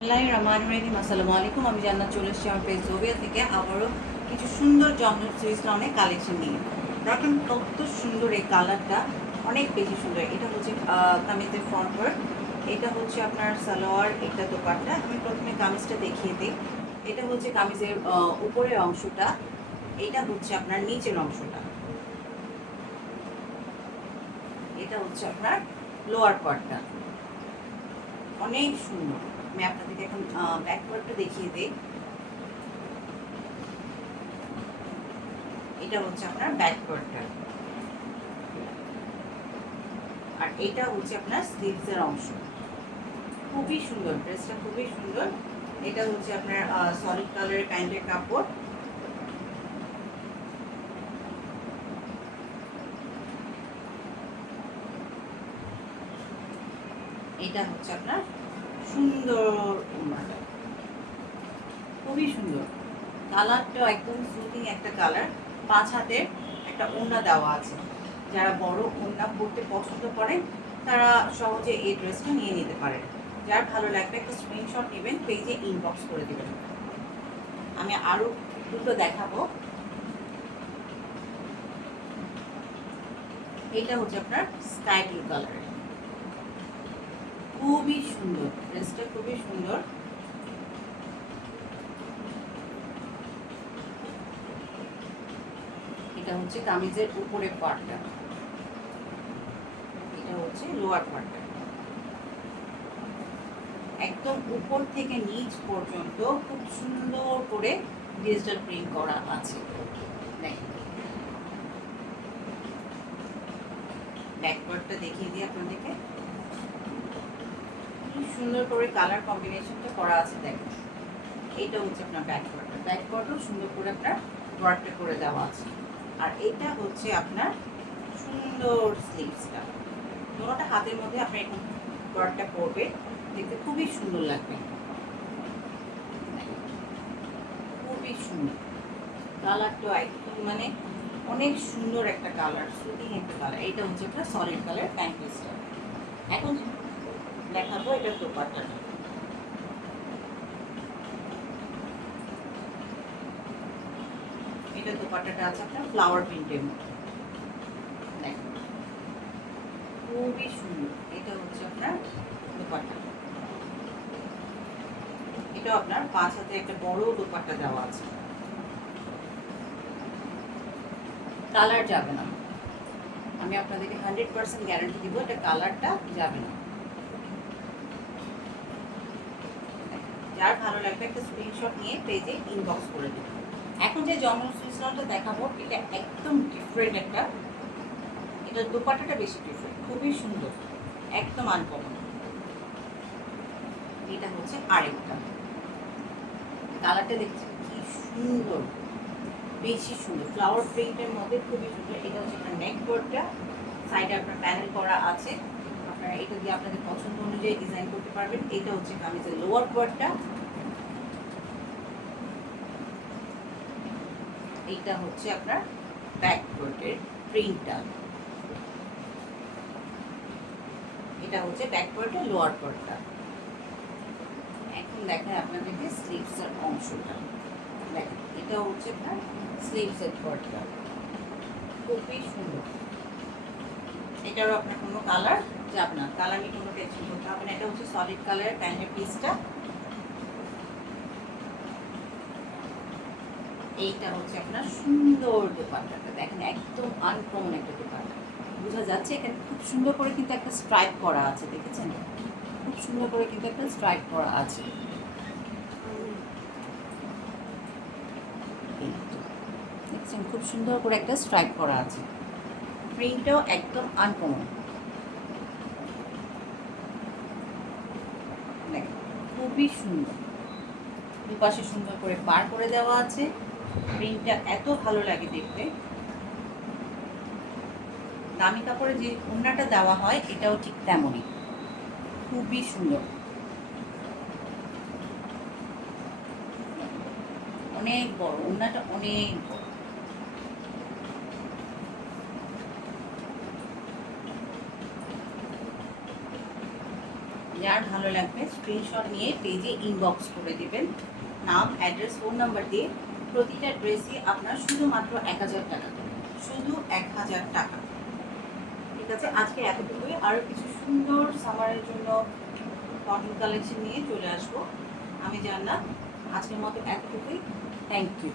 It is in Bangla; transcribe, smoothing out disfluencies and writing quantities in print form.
আসসালামু আলাইকুম। আমি জান্নাত চলে এসেছি আমার পেজ জোবিয়া থেকে আবারও কিছু সুন্দর জমজম সুইস অনেক কালেকশন নিয়ে। দেখেন কত সুন্দর এই কালারটা, অনেক বেশি সুন্দর। এটা হচ্ছে কামিজের ফ্রন্ট পার্ট, এটা হচ্ছে আপনার সালোয়ার, এটা দোপাট্টা। আমি প্রথমে কামিজটা দেখিয়ে দিই। এটা হচ্ছে কামিজের উপরের অংশটা, এটা হচ্ছে আপনার নিচের অংশটা, এটা হচ্ছে আপনার লোয়ার পার্টটা। অনেক সুন্দর। আমি আপনাদেরকে এখন ব্যাক পার্টটা দেখিয়ে দিই। এটা হচ্ছে আপনার ব্যাক পার্টটা, আর এটা হচ্ছে আপনার স্লিভসের অংশ। খুবই সুন্দর, ড্রেসটা খুবই সুন্দর। এটা হচ্ছে আপনার সলিড কালারের প্যান্টের কাপড়। এটা হচ্ছে আপনার সুন্দর ওড়নাটা, খুবই সুন্দর। কালারটাও একদম সুদিং একটা কালার। 5 হাতের একটা ওড়না দেওয়া আছে। যারা বড় ওড়না পরতে পছন্দ করেন তারা সহজে এই ড্রেসটা নিয়ে নিতে পারেন। যার ভালো লাগবে একটা স্ক্রিনশট নেবেন, পেজে ইনবক্স করে দেবেন। আমি আরও দুটো দেখাবো। এটা হচ্ছে আপনার স্কাই ব্লু কালারের, খুবই সুন্দর। ড্রেসটা খুবই সুন্দর। এটা হচ্ছে কামিজের উপরের পার্টটা, এটা হচ্ছে লোয়ার পার্টটা। একদম উপর থেকে নিচ পর্যন্ত খুব সুন্দর করে ডিজিটাল প্রিন্ট করা আছে। দেখেন ব্যাক পার্টটা দেখিয়ে দিই আপনাদেরকে। খুব সুন্দর করে কালার কম্বিনেশনটা করা আছে। দেখেন এইটা হচ্ছে আপনার ব্যাক পার্টটা। ব্যাক পার্টও সুন্দর করে আপনার ওয়ার্কটা করে দেওয়া আছে। আর এটা হচ্ছে আপনার সুন্দর স্লিভসটা। দুটোটা হাতের মধ্যে আপনি এখন ওয়ার্কটা করবে, দেখতে খুবই সুন্দর লাগবে। খুবই সুন্দর কালারটা, একদম মানে অনেক সুন্দর একটা কালার, সুদিং একটা কালার। এটা হচ্ছে একটা সলিড কালার প্যান্ট পিসটা। এখন দেখাবো এটা দোপাট্টাটা। এটা দোপাট্টাটা আছে আপনার ফ্লাওয়ার প্রিন্টের মধ্যে। দেখেন খুবই সুন্দর। এটা হচ্ছে আপনার দোপাট্টা। এটাও আপনার 5 হাতে একটা বড় দোপাট্টা দেওয়া আছে। কালার যাবে না, আমি আপনাদেরকে 100% গ্যারান্টি দিব, এটা কালারটা যাবে না। যার ভালো লাগবে একটা স্ক্রিনশট নিয়ে পেজে ইনবক্স করে দেবেন। এখন যে জমজম সুইসটা দেখাবো এটা একদম ডিফারেন্ট একটা, এটা দোপাট্টাটা বেশি ডিফারেন্ট, খুবই সুন্দর, একদম আনকমন। এটা হচ্ছে আরেকটা কালারটা, দেখছেন কি সুন্দর, বেশি সুন্দর ফ্লাওয়ার প্রিন্টের মধ্যে, খুবই সুন্দর। এটা হচ্ছে আপনার নেক বোর্ডটা, সাইডে আপনার প্যানেল করা আছে। আপনারা এটা দিয়ে আপনাদের পছন্দ অনুযায়ী ডিজাইন করতে পারবেন। এটা হচ্ছে কামিজের লোয়ার পার্টটা, এইটা হচ্ছে আপনার ব্যাক পার্টের প্রিন্টটা। এটা হচ্ছে ব্যাক পার্টের লোয়ার পার্টটা। এখন দেখেন আপনাদেরকে স্লিভসের অংশটা। দেখেন এটা হচ্ছে আপনার স্লিভসের পার্টটা, খুবই সুন্দর। এটারও আপনার কোনো কালার যাবে না, কালার নিয়ে কোনো টেনশন করতে হবে না। এটা হচ্ছে সলিড কালারের প্যান্টের পিসটা। এইটা হচ্ছে আপনার সুন্দর দোপাট্টাটা। দেখেন একদম আনকমন একটা দোপাট্টা, বোঝা যাচ্ছে এখানে খুব সুন্দর করে কিন্তু একটা স্ট্রাইপ করা আছে। দেখেছেন খুব সুন্দর করে কিন্তু একটা স্ট্রাইপ করা আছে। দেখছেন খুব সুন্দর করে একটা স্ট্রাইপ করা আছে। প্রিন্টটাও একদম আনকমন, দেখেন খুবই সুন্দর। দুপাশে সুন্দর করে পার করে দেওয়া আছে। প্রিন্টটা এত ভালো লাগে দেখতে। দামি কাপড়ে যে ওড়নাটা দেওয়া হয় এটাও ঠিক তেমনই, খুবই সুন্দর, অনেক বড় ওড়নাটা, অনেক বড়। যার ভালো লাগবে স্ক্রিনশট নিয়ে পেজে ইনবক্স করে দেবেন, নাম, অ্যাড্রেস, ফোন নাম্বার দিয়ে। প্রতিটা ড্রেসই আপনার শুধুমাত্র 1000 টাকা, শুধু 1000 টাকা। ঠিক আছে, আজকে এতটুকুই। আরও কিছু সুন্দর সামারের জন্য কটন কালেকশন নিয়ে চলে আসবো। আমি জানলাম আজকের মতো এতটুকুই। Thank you.